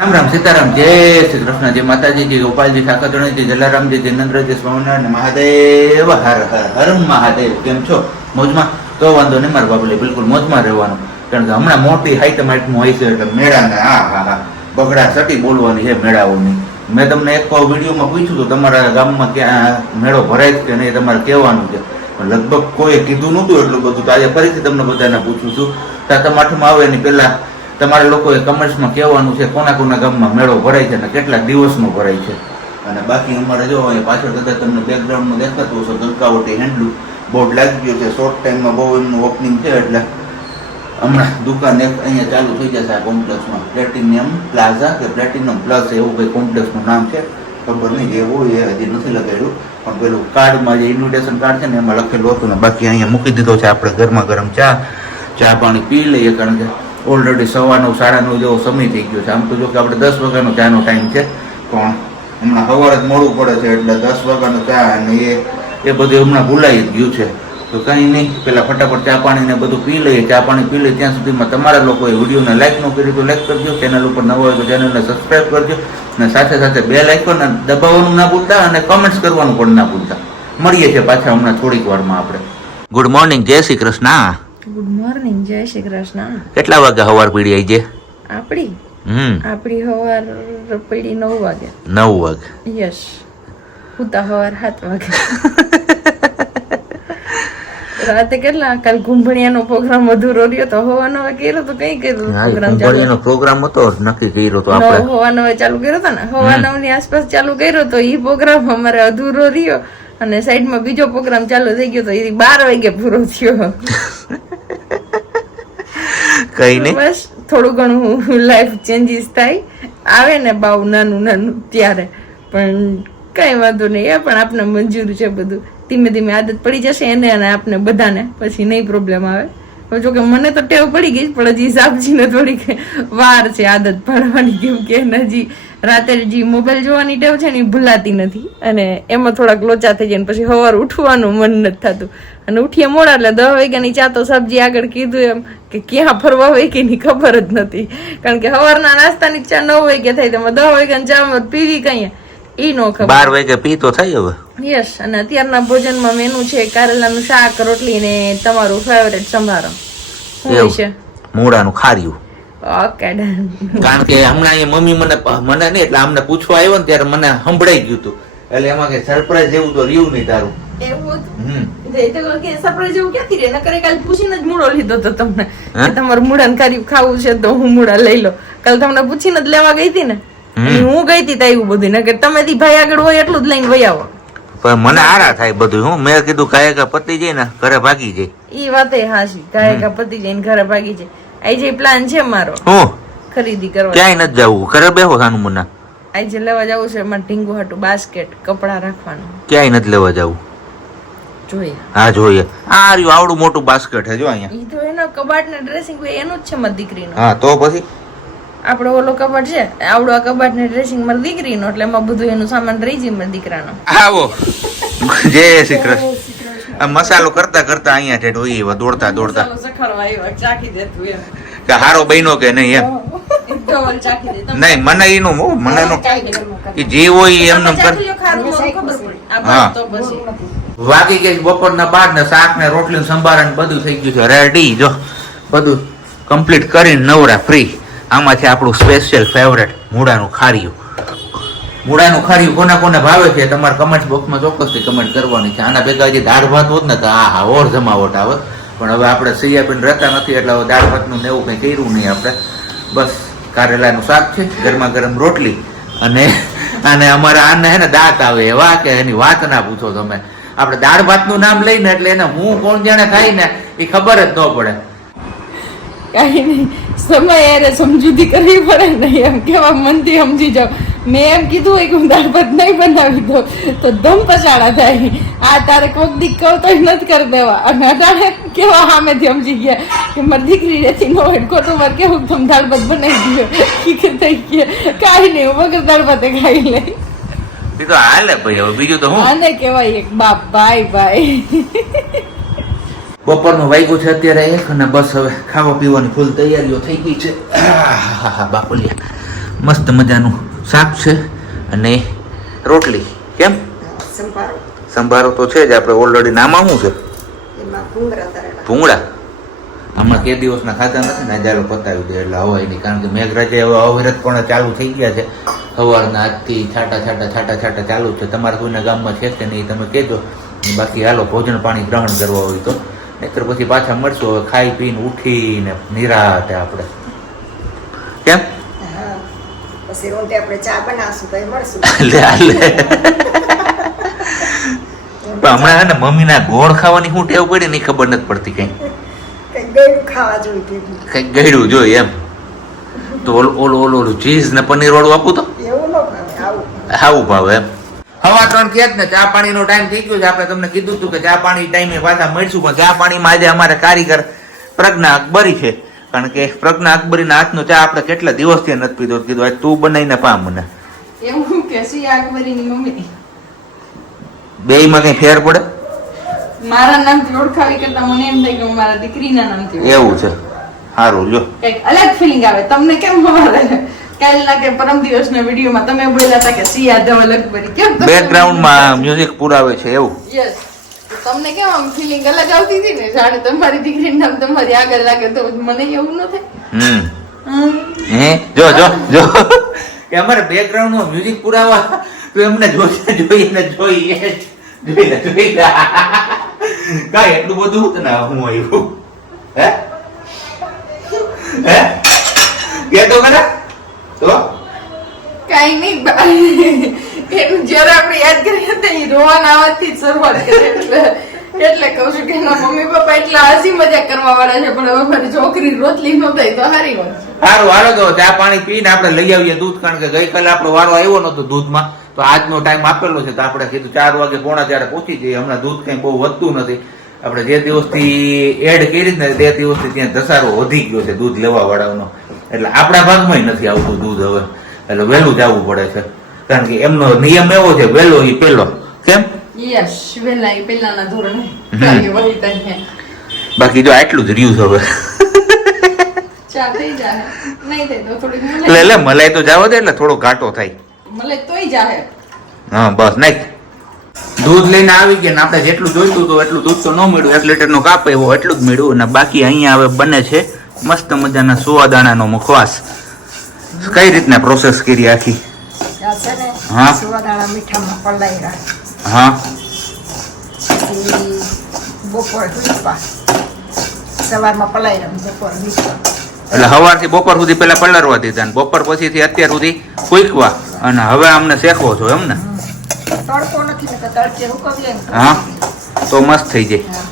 રામ રામ સીતારામ જય શ્રી કૃષ્ણ જય માતાજી જય ગોપાલજી ઠાકરજી જલારામજી જિનેન્દ્રજી સ્વામિનારાયણ મહાદેવ હર હર હર મહાદેવ. કેમ છો? મોજમાં? તો વાંધો નહીં મારા બાબુલે, બિલકુલ મોજમાં રહેવાનું. કારણ કે હમણાં મોટી હાઈટમાં હોય છે એટલે મેળાને હા બગડા સટી બોલવાની છે મેળાઓની. મેં તમને એક વિડીયોમાં પૂછ્યું હતું તમારા ગામમાં ક્યાં મેળો ભરાય છે કે નહીં, તમારે કહેવાનું છે. લગભગ કોઈ કીધું નહોતું એટલું બધું, તો આજે ફરીથી તમને બધાને પૂછું છું. તમાઠમાં આવે એની પહેલા તમારા લોકોએ કમેન્ટ્સમાં કહેવાનું છે કોના કોના ગામમાં મેળો ભરાય છે અને કેટલા દિવસનો ભરાય છે. અને બાકી અમારે જો અહીંયા પાછળ કદાચ તમને બેકગ્રાઉન્ડમાં દેખાતું હશે ગલકાવટી હેન્ડલું બોર્ડ લાગી ગયું છે. શોર્ટ ટાઈમમાં બહુ એમનું ઓપનિંગ છે એટલે હમણાં દુકાન એક અહીંયા ચાલુ થઈ જશે આ કોમ્પ્લેક્સમાં. પ્લેટિનિયમ પ્લાઝા કે પ્લેટિનમ પ્લસ એવું કંઈ કોમ્પ્લેક્સનું નામ છે, ખબર નહીં. જે હોય એ હજી નથી લગાડ્યું, પણ પેલું કાર્ડમાં જે ઇન્વિટેશન કાર્ડ છે ને એમાં લખેલું હતું ને. બાકી અહીંયા મૂકી દીધો છે આપણે ગરમા ગરમ ચા પાણી પી લઈએ, કારણ કે ઓલરેડી 9:15 9:30 જેવો સમય થઈ ગયો છે. આમ તો જો કે આપણે 10 વાગ્યાનો ચાનો ટાઈમ છે, પણ હમણાં સવારે જ મોડું પડે છે એટલે 10 વાગ્યાનો ચા અને એ બધું હમણાં ભૂલાઈ જ ગયું છે. તો કંઈ નહીં, પહેલાં ફટાફટ ચા પાણીને બધું પી લઈએ. ચા પાણી પી લઈએ ત્યાં સુધીમાં તમારા લોકોએ વિડીયોને લાઈક ન કર્યું તો લાઈક કરજો, ચેનલ ઉપર નવો હોય તો ચેનલને સબસ્ક્રાઈબ કરજો, અને સાથે સાથે બેલ આઇકોન દબાવવાનું ના ભૂલતા અને કમેન્ટ્સ કરવાનું પણ ના ભૂલતા. મળીએ છીએ પાછા હમણાં થોડીક વારમાં આપણે. ગુડ મોર્નિંગ, જય શ્રી કૃષ્ણ. ગુડ મોર્નિંગ, જય શ્રી કૃષ્ણ. કેટલા વાગે સવાર પીડી આવી છે આપણી સવાર પડી 9 વાગે. 9 વાગે? યસ. ઉતા સવાર 7 વાગે. રાતે કેટલા કાલ ઘુંભણિયાનો પ્રોગ્રામ અધૂરો રહ્યો તો હવા 9 કર્યો તો કઈ કર્યું પ્રોગ્રામ ચાલુ? પ્રોગ્રામ હતો નક્કી કર્યો તો આપણે હવા 9 ચાલુ કર્યો હતો ને, હવા 9 ની આસપાસ ચાલુ કર્યો તો ઈ પ્રોગ્રામ અમારે અધૂરો રહ્યો, અને સાઈડમાં બીજો પ્રોગ્રામ ચાલુ થઈ ગયો તો એ 12 વાગે પૂરો થયો. કઈ નહીં, બસ થોડું ઘણું લાઈફ ચેન્જીસ થાય, આવે ને બાવ નાનું નાનું ત્યારે, પણ કઈ વાંધો નહીં. એ પણ આપણે મંજૂર છે બધું. ધીમે ધીમે આદત પડી જશે એને અને આપણે બધાને, પછી નહીં પ્રોબ્લેમ આવે. જો કે મને તો ટેવ પડી ગઈ, પણ હજી સાબજીને થોડીક વાર છે આદત પાડવાની, કેમ કે હજી રાતે જે મોબાઈલ જોવાની ટેવ છે ને એ ભૂલાતી નથી, અને એમાં થોડાક લોચા થઈ જાય. પછી સવાર ઉઠવાનું મન નથી થતું, અને ઉઠીએ મોડા એટલે 10 વાગ્યાની ચા તો સબ્જી આગળ કીધું એમ કે ક્યાં ફરવા હોય કે એની ખબર જ નથી. કારણ કે સવારના નાસ્તાની ચા 9 વાગે થાય, તેમાં 10 વાગ્યાની ચા પીવી કઈ ઈ નો ખબર. 12 વાગે પી તો થઈ હવે. યસ. અને અત્યારના ભોજનમાં મેનુ છે કારેલાનું શાક, રોટલી ને તમારું ફેવરેટ સંભારો. શું છે? મૂળાનું ખાર્યું. Okay done. કારણ કે હમણાં એ મમ્મી મને નહીં એટલે અમને પૂછવા આવ્યો ને ત્યારે મને સંભળાઈ ગયું હતું, એટલે એમાં કે સરપ્રાઈઝ એવું તો રહ્યું નહીં તારું. એવું કે સરપ્રાઈઝ એવું ક્યાંથી રે? નકરે કાલ પૂછીને જ મૂળો લીધો તો તમને કે તમારું મૂળાનું ખાર્યું ખાવું છે તો હું મૂળા લઈ લો. કાલ તમને પૂછીને જ લેવા ગઈ હતી ને, હું ગઈ હતી તો એવું બધું. નકર તમે ભાઈ આગળ હોય એટલું જ લઈને વહી આવો. પણ મને આરા થાય બધું. હું મેં કીધું કાયકા પતિ જાય ને ઘરે ભાગી જાય. ઈ વાત એ હાચી, કાયકા પતિ જાય ને ઘરે ભાગી જાય. આજે પ્લાન છે મારો ખરીદી કરવા. ક્યાંય નથી જવું, ઘરે બેહો સાનું મને. આજે લેવા જવું છે મારે ઢીંગુ હાટું બાસ્કેટ, કપડા રાખવાનું. ક્યાંય નથી લેવા જવું. જોઈએ. હા જોઈએ. આ રહ્યું આવડું મોટું બાસ્કેટ છે જો અહીંયા. ઈ તો એનો કબાટ ને ડ્રેસિંગ એનું જ છે મારી દીકરીનું. હા તો પછી આપડે ઓલો કબાટ છે આવડો, આ કબાટ ને ડ્રેસિંગ મારી દીકરીનો, એટલે એમાં બધું એનું સામાન રહી જાય મારા દીકરાનો. આવો જય શ્રી કૃષ્ણ. મસાલો કરતા કરતા અહીંયા ઠેઠ હોય દોડતા દોડતા કે હારો બન્યો કે નહીં એમ. નહીં મને એનું મને જે હોય એમને હા. વાગી ગઈ બપોરના 12 ને શાક ને રોટલી સંભારણ બધું થઈ ગયું છે રેડી. જો બધું કમ્પ્લીટ કરીને નવરા ફ્રી. આમાંથી આપણું સ્પેશિયલ ફેવરેટ મૂળાનું ખાર્યું. મૂળાનું ખાર્યું કોના કોને ભાવે છે તમારે કમેન્ટ બોક્સમાં ચોક્કસથી કમેન્ટ કરવાની છે. આના ભેગા જે દાળ ભાત હોત ને તો હા ઓર જમાવટ આવે, પણ હવે આપણે સૈયાબેન રહેતા નથી એટલે હવે દાળ ભાતનું ને એવું કંઈ કર્યું નહીં આપણે. બસ કારેલાનું શાક છે, ગરમા ગરમ રોટલી, અને અમારે આને હે ને દાંત આવે એવા કે એની વાત ના પૂછો તમે. આપણે દાળ ભાતનું નામ લઈને એટલે એને હું કોણ જાણે ખાઈ ને એ ખબર જ ન પડે. કઈ નહીં, સમય યારે સમજૂતી કરવી પડે ને, એમ કેવા મનથી સમજી જાવ. મેં એમ કીધું હોય કે હું દાળ ભાત નહીં બનાવી દઉં તો ધમ પછાડા થાય. આ તારે કોક દીક કહો તો નથી કરી દેવા, અને અટાણે કેવા સામેથી સમજી ગયા કે મારી દીકરી રહેતી ન હોય ખોટું મારે કેવું તમે દાળ ભાત બનાવી દો કે થઈ ગયા. કાંઈ નહીં, વગર દાળ ભાતે ખાઈ લે. તો હાલે ભાઈ, હવે બીજું તો હું આને કહેવાય એક બાપ. Bye bye. બપોરનું વાગ્યું છે અત્યારે 1 અને બસ હવે ખાવા પીવાની ફૂલ તૈયારીઓ થઈ ગઈ છે. બાપુલિયા મસ્ત મજાનું શાક છે અને રોટલી. કેમ સંભારો સંભારો તો છે જ આપણે ઓલરેડી. નામાં શું છે? એમાં ભૂંગળા તરેલા. ભૂંગળા. હમણાં કે દિવસના ખાતા નથી ને જ્યારે પતાવી દે એટલે હવાય નહીં, કારણ કે મેઘરાજા એવા અવિરતપણે ચાલુ થઈ ગયા છે. સવારના આજથી છાટા છાટા છાટા છાટા ચાલુ છે. તમારા કોઈના ગામમાં છે કે નહીં તમે કહેજો. બાકી હાલો ભોજન પાણી ગ્રહણ કરવા હોય તો, નહીતર પછી પાછા મળશું હવે ખાઈ પીને ઉઠીને નિરાતે આપણે. કેમ હા પછી રોંઢે આપણે ચા બનાવશું તો મળશું. લે પણ હમણાં હે ને મમ્મીના ગોળ ખાવાની શું ટેવ પડી ને ખબર નથી પડતી. કઈ કંઈક ગળ્યું ખાવા જોઈએ. કઈક ગળ્યું જોઈએ એમ. તો ઓલું ચીઝ ને પનીર વાળું આપું તો એવું ન ભાવે. આવું આવું ભાવે એમ. હવા 3 કે જ ને ચા પાણીનો ટાઈમ થઈ ગયો છે. આપણે તમને કીધું હતું કે ચા પાણી ટાઈમે પાછા મળશું, પણ ચા પાણીમાં આજે અમારે કારીગર પ્રજ્ઞા અકબરી છે. કારણ કે પ્રજ્ઞા અકબરીના હાથનો ચા આપણે કેટલા દિવસથી નથી પીધો. કીધું આજ તું બનાવીને પા મને. એવું કે સી અકબરીની મમ્મી બેયમાં કઈ ફેર પડે? મારા નામથી ઓળખાવી કરતા મને એમ થાય કે હું મારા દીકરીના નામથી એવું છે. સારું લ્યો. કઈક અલગ ફિલિંગ આવે. તમને કેમ ખબર? કાલના કે પરમ દિવસના વિડીયોમાં તમે બોલ્યા હતા કે સિયા ધવલ અકબરી. કેમ બેકગ્રાઉન્ડમાં મ્યુઝિક પુરાવે છે એવું. યસ. તમને કેમ આમ ફિલિંગ અલગ આવતી હતી ને, જાણે તમારી દીકરીનું નામ તમારી આગળ લાગે તો મને એવું ન થાય. હે જો જો જો કે અમારે બેકગ્રાઉન્ડમાં મ્યુઝિક પુરાવા તો એમને જોઈને કાંઈ એટલું બધું ને હું આવ્યું હે હે કે તો કરે તો કઈ નહીં એનું જરા આપણે યાદ કરીએ તો એ રોવાના અવાજથી જ શરૂઆત કરે. એટલે કહું છું કે એના મમ્મી પપ્પા એટલા હસી મજાક કરવા વાળા છે, પણ હવે મારી છોકરી રોટલી ન થાય તો સારી વાત છે. સારું હાલો તો ચા પાણી પીને આપણે લઈ આવીએ દૂધ, કારણ કે ગઈકાલે આપણો વારો આવ્યો નતો દૂધમાં, તો આજનો ટાઈમ આપેલો છે તો આપણે કીધું 4 વાગે પોણા 4 પહોંચી જઈએ. હમણાં દૂધ કઈ બહુ વધતું નથી. આપણે જે દિવસથી એડ કરી ને તે દિવસથી ત્યાં ધસારો વધી ગયો છે દૂધ લેવા વાળાનો, એટલે આપણા ભાગમાં નથી આવતું દૂધ હવે, એટલે વહેલું જવું પડે છે. કારણ કે એમનો નિયમ એવો છે વહેલો એ પેલો. કેમ? યસ, વહેલા એ પહેલાના ધોરણે કાર્યવાહી થાય. બાકી જો આટલું જ રહ્યું છે હવે. ચા થઈ જાય નહીં થાય તો થોડીક એટલે મલાઈ તો જવા દે, એટલે થોડો ઘાટો થાય. મળે તોય જાય. હા બસ નાખ. દૂધ લઈને આવી ગયા ને આપણે જેટલું જોઈતું હતું એટલું દૂધ તો ન મળ્યું. 1 લીટરનો કાપ આવ્યો એટલું જ મળ્યું. અને બાકી અહીંયા હવે બને છે મસ્ત મજાના સુવાદાણાનો મુખવાસ. કઈ રીતના પ્રોસેસ કરી આખી? હા સુવાદાણા મીઠામાં પલાળ્યા. હા બપોર વીસવા સવારમાં પલાળ્યા બપોર વીસવા. એટલે સવારથી બપોર સુધી પેલા પલળવા દીધા ને બપોર પછીથી અત્યાર સુધી કૂકવા, અને હવે અમને શેકવો છો એમ ને? તડકો નથી ને તડકે હુકવીએ ને. હા તો મસ્ત થઈ જાય.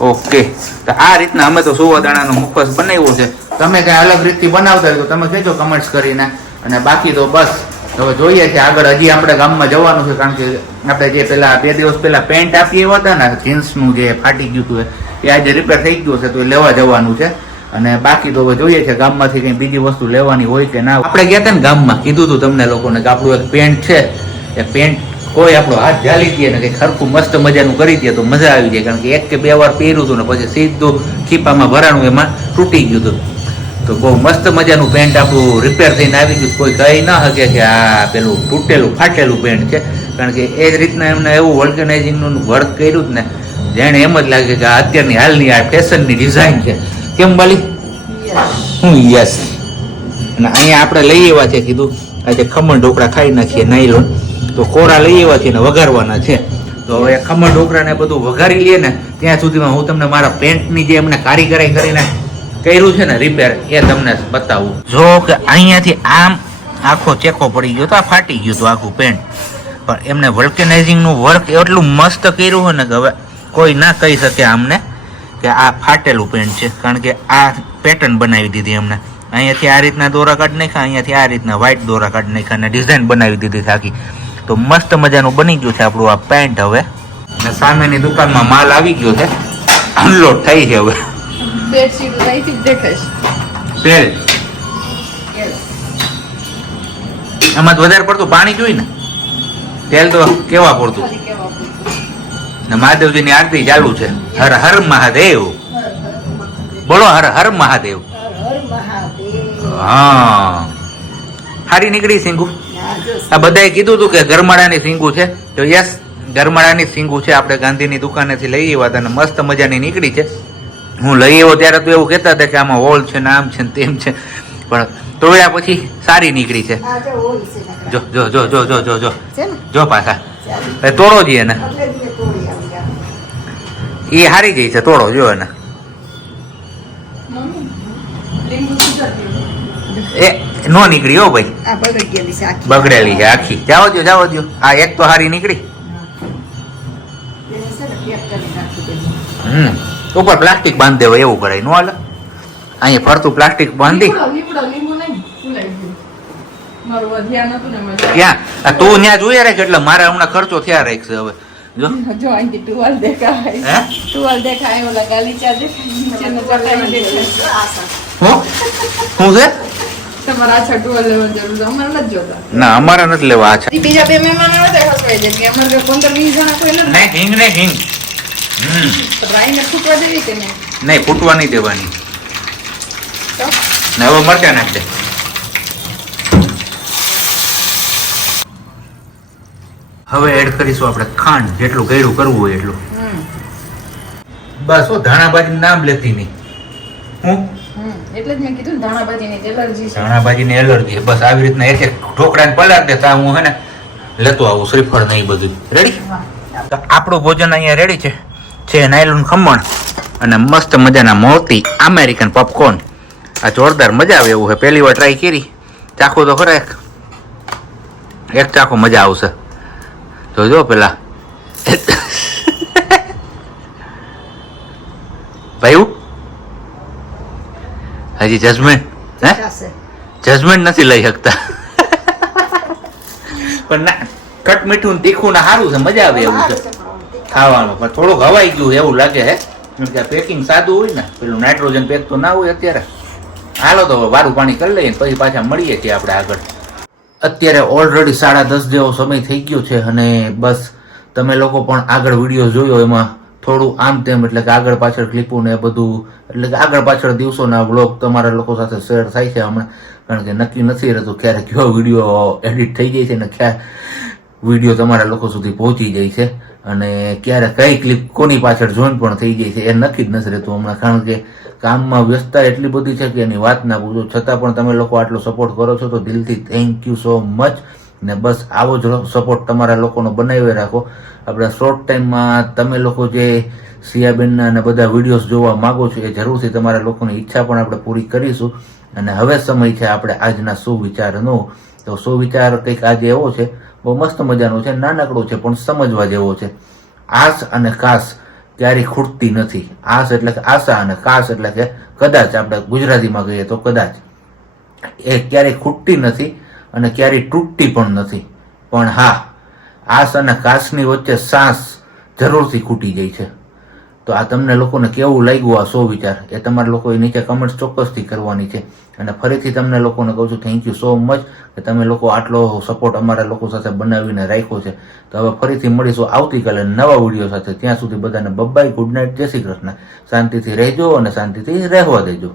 ઓકે, તો આ રીતના અમે તો સુવાદાણાનો મુખવાસ બનાવ્યો છે. તમે કઈ અલગ રીતથી બનાવતા હોય તો તમે કહેજો કમેન્ટ્સ કરીને. અને બાકી તો બસ હવે જોઈએ છે આગળ. હજી આપણે ગામમાં જવાનું છે, કારણ કે આપણે જે પેલા 2 દિવસ પહેલા પેન્ટ આપી એવા હતા ને જીન્સનું જે ફાટી ગયું હતું એ આજે રિપેર થઈ ગયું છે, તો એ લેવા જવાનું છે. અને બાકી તો હવે જોઈએ છે ગામમાંથી કઈ બીજી વસ્તુ લેવાની હોય કે ના. આપણે ગયા હતા ને ગામમાં, કીધું હતું તમને લોકોને કે આપણું એક પેન્ટ છે, એ પેન્ટ કોઈ આપણો હાથ ઝાલી દે ને કંઈક ખરખું મસ્ત મજાનું કરી દે તો મજા આવી જાય. કારણ કે 1 કે 2 વાર પહેર્યું હતું ને પછી સીધું ખીપામાં ભરાણું એમાં તૂટી ગયું હતું. તો બહુ મસ્ત મજાનું પેન્ટ આપણું રિપેર થઈને આવી ગયું. કોઈ કહી ના શકે કે આ પેલું તૂટેલું ફાટેલું પેન્ટ છે, કારણ કે એ જ રીતના એમને એવું વલ્કનાઇઝિંગનું વર્ક કર્યું જ ને જેને એમ જ લાગે કે આ અત્યારની હાલની આ ફેશનની ડિઝાઇન છે. કેમ બાલી? હું યસ. અને અહીંયા આપણે લઈ આવ્યા છે, કીધું આજે ખમણ ઢોકળા ખાઈ નાખીએ નાઈલોન. તો કોરા લઈ આવ્યા છે ને વઘારવાના છે. તો હવે ખમણ ઢોકળાને બધું વઘારી લઈએ ને ત્યાં સુધીમાં હું તમને મારા પેન્ટની જે એમને કારીગરાઈ કરીને કર્યું છે ને રિપેર એ તમને બતાવું. જો કે અહીંયાથી આમ આખો ચેકો પડી ગયો તો આ ફાટી ગયું હતું આખું પેન્ટ, પણ એમને વલ્કેનાઇઝિંગનું વર્ક એટલું મસ્ત કર્યું હોય ને કે હવે કોઈ ના કહી શકે આમને કે આ ફાટેલું પેન્ટ છે. કારણ કે આ પેટર્ન બનાવી દીધી એમને. અહીંયાથી આ રીતના દોરા કાઢી નાખ્યા, અહીંયાથી આ રીતના વ્હાઈટ દોરા કાઢી નાખ્યા અને ડિઝાઇન બનાવી દીધી આખી. તો મસ્ત મજાનું બની ગયું છે આપણું આ પેન્ટ. હવે સામેની દુકાનમાં માલ આવી ગયો છે, અનલોડ થઈ છે હવે. બેડશીટ અહીંથી જ દેખાય છે. તેલ એમાં તો વધારે પડતું પાણી જોઈ ને, તેલ તો કેવા પડતું. ને મહાદેવજીની આરતી ચાલુ છે. હર હર મહાદેવ બોલો, હર હર મહાદેવ. હા હારી નીકળી સિંગુ? હા જો આ બધાએ કીધું હતું કે ગરમાળાની સિંગુ છે, તો યસ ગરમાળાની સિંગુ છે. આપણે ગાંધીની દુકાનેથી લઈ આવ્યા હતા અને મસ્ત મજાની નીકળી છે. હું લઈ આવ્યો ત્યારે તો એવું કહેતા હતા કે આમાં હોલ છે ને આમ છે ને તેમ છે, પણ તોડ્યા પછી સારી નીકળી છે. આ જો હોલ છે નકરા. જો જો જો જો જો જો જો છે ને જો પાછા ચાલો એ તોડો જઈએ ને એટલે જ મેં તોડી આવી આ. એ હારી જાય છે, તોડો જો એને. એ નો નીકળી હો ભાઈ, આ બગડી ગયેલી છે આખી. બગડેલી છે આખી. જાવો દો. આ એક તો હારી નીકળી. એને છે ને પેક કરી નાખી દેવું. ઉપર પ્લાસ્ટિક બાંધી દેવાય એવું કરાય, નો હાલે? અહીંયા ફરતું પ્લાસ્ટિક બાંધી ક્યાં આ તું ત્યાં જોઈએ રે એટલે મારે હમણાં ખર્ચો થયા રાખશે હવે. જો જો અહીંથી ટુવાલ દેખાય, હે ટુવાલ દેખાય, ઓલા ગાલીચા દેખાય, નીચેનો ચટાઈ દેખાય. જો આ સાથ. શું છે? તમારે આછા ટુવાલ લેવાની જરૂર છે, અમારે નથી જોતા. ના અમારે નથી લેવા. અચ્છા ઈ બીજા બે મહેમાનો નતા ખસવાઈ જાય કે અમારે 15-20 જણા કોઈ નથી. ને હિંગ રાઈને ફૂટવા દેવી કે નહીં? નહીં ફૂટવા નહીં દેવાની. તો ને હવે મરચા નાખ દે. હવે એડ કરીશું આપણે ખાંડ, જેટલું ગળ્યું કરવું હોય એટલું. બસ ધાણાભાજી નામ લેતી નહીં. હું એટલે જ મેં કીધું ને ધાણાભાજીની એલર્જી છે. ધાણાભાજીની એલર્જી. બસ આવી રીતના એક એક ઢોકળાને પલાળ દેતા હું હે ને લેતો આવું શ્રીફળ ને એ બધું. રેડી? તો આપણું ભોજન અહીંયા રેડી છે નાયલોન ખમણ અને મસ્ત મજાના મોતી અમેરિકન પોપકોર્ન. આ જોરદાર મજા આવે એવું છે. પહેલી વાર ટ્રાય કરી. ચાખો તો ખરા એક ચાખો મજા આવશે. જોજો પેલા ભાઈ હજી જજમેન્ટ થશે. જજમેન્ટ નથી લઈ શકતા. પણ ના કટ મીઠું ને તીખું ને સારું છે, મજા આવે એવું છે ખાવાનું. પણ થોડુંક હવાઈ ગયું એવું લાગે હે, કે પેકિંગ સાદું હોય ને, પેલું નાઇટ્રોજન પેક તો ના હોય અત્યારે. હાલો તો વારું પાણી કરી લઈએ પછી પાછા મળીએ છીએ આપણે આગળ. અત્યારે ઓલરેડી 10:30 જેવો સમય થઈ ગયો છે અને બસ તમે લોકો પણ આગળ વિડીયો જોયો એમાં થોડું આમ તેમ એટલે કે આગળ પાછળ ક્લિપો ને એ બધું, એટલે કે આગળ પાછળ દિવસોના વ્લોગ તમારા લોકો સાથે શેર થાય છે હમણાં, કારણ કે નક્કી નથી રહેતું ક્યારે કયો વિડીયો એડિટ થઈ જાય છે ને ક્યાં વિડીયો તમારા લોકો સુધી પહોંચી જાય છે અને ક્યારે કઈ ક્લિપ કોની પાછળ જોઈન પણ થઈ જાય છે એ નક્કી જ નથી રહેતું હમણાં, કારણ કે કામમાં વ્યસ્તતા એટલી બધી છે કે એની વાત ના પૂછો. છતાં પણ તમે લોકો આટલો સપોર્ટ કરો છો તો દિલથી થેન્ક યુ સો મચ. ને બસ આવો જ સપોર્ટ તમારા લોકોનો બનાવી રાખો. આપણા શોર્ટ ટાઈમમાં તમે લોકો જે સિયાબેનના અને બધા વિડીયોઝ જોવા માંગો છો એ જરૂરથી તમારા લોકોની ઈચ્છા પણ આપણે પૂરી કરીશું. અને હવે સમય છે આપણે આજના સુવિચારનો. તો સુવિચાર કંઈક આજે એવો છે, બહુ મસ્ત મજાનો છે, નાનકડો છે પણ સમજવા જેવો છે. આસ અને કાસ ક્યારેય ખૂટતી નથી. આસ એટલે કે આશા અને કાસ એટલે કે કદાચ, આપણે ગુજરાતીમાં કહીએ તો કદાચ. એ ક્યારેય ખૂટતી નથી અને ક્યારેય તૂટતી પણ નથી. પણ હા, આસ અને કાસની વચ્ચે સાસ જરૂરથી ખૂટી જાય છે. તો આ તમને લોકોને કેવું લાગ્યું આ વિચાર એ તમારા લોકોએ નીચે કમેન્ટ ચોક્કસથી કરવાની છે. અને ફરીથી તમને લોકોને કહું છું થેન્ક યુ સો મચ કે તમે લોકો આટલો સપોર્ટ અમારા લોકો સાથે બનાવીને રાખ્યો છે. તો હવે ફરીથી મળીશું આવતીકાલે નવા વિડીયો સાથે. ત્યાં સુધી બધાને બબાય, ગુડ નાઇટ, જય શ્રી કૃષ્ણ. શાંતિથી રહેજો અને શાંતિથી રહેવા દેજો.